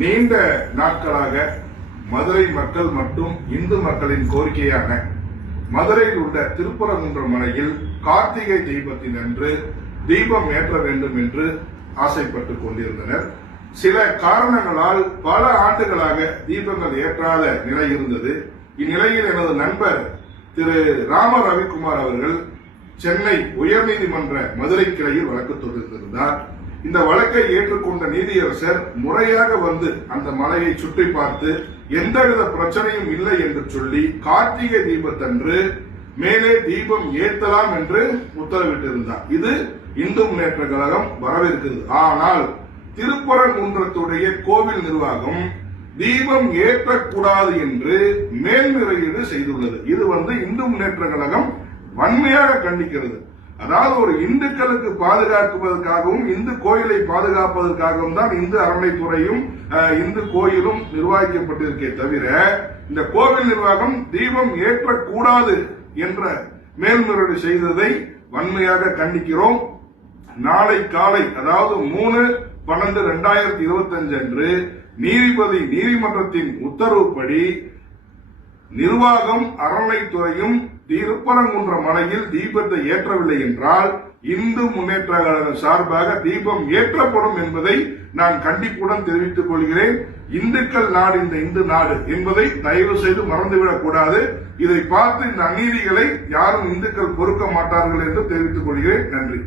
நீண்ட நாட்களாக மதுரை மக்கள் மற்றும் இந்து மக்களின் கோரிக்கையான மதுரையில் உள்ள திருப்பரங்குன்றம் மலையில் கார்த்திகை தீபத்தின் அன்று தீபம் ஏற்ற வேண்டும் என்று ஆசைப்பட்டுக் கொண்டிருந்தனர். சில காரணங்களால் பல ஆண்டுகளாக தீபங்கள் ஏற்றாத நிலை இருந்தது. இந்நிலையில் எனது நண்பர் திரு ராம ரவிக்குமார் அவர்கள் சென்னை உயர்நீதிமன்ற மதுரை கிளையில் வழக்கு தொடுத்திருந்தார். இந்த வழக்கை ஏற்றுக்கொண்ட நீதியரசர் முறையாக வந்து அந்த மலையை சுற்றி பார்த்து எந்தவித பிரச்சனையும் இல்லை என்று சொல்லி கார்த்திகை தீபத்தன்று மேலே தீபம் ஏற்றலாம் என்று உத்தரவிட்டிருந்தார். இது இந்து முன்னேற்ற கழகம் வரவேற்கிறது. ஆனால் திருப்பரங்குன்றத்துடைய கோவில் நிர்வாகம் தீபம் ஏற்றக்கூடாது என்று மேல்முறையீடு செய்துள்ளது. இது இந்து முன்னேற்ற கழகம் வன்மையாக கண்டிக்கிறது. அதாவது ஒரு இந்துக்களுக்கு பாதுகாக்குவதற்காகவும் இந்து கோயிலை பாதுகாப்பதற்காகவும் தான் இந்து அறநிலைத்துறையும் இந்து கோயிலும் நிர்வகிக்கப்பட்டிருக்கே தவிர இந்த கோவில் நிர்வாகம் தீபம் ஏற்றக்கூடாது என்ற மேல்முறையீடு செய்ததை வன்மையாக கண்டிக்கிறோம். நாளை காலை அதாவது 3/12/2025 அன்று நீதிமன்றத்தின் உத்தரவுப்படி நிர்வாகம் அறநிலைத்துறையும் திருப்பரங்குன்ற மலையில் தீபத்தை ஏற்றவில்லை என்றால் இந்து முன்னேற்ற கழகம் சார்பாக தீபம் ஏற்றப்படும் என்பதை நான் கண்டிப்புடன் தெரிவித்துக் கொள்கிறேன். இந்துக்கள் நாடு இந்த இந்து நாடு என்பதை தயவு செய்து மறந்துவிடக் கூடாது. இதை பார்த்து இந்த அநீதிகளை யாரும் இந்துக்கள் பொறுக்க மாட்டார்கள் என்று தெரிவித்துக் கொள்கிறேன். நன்றி.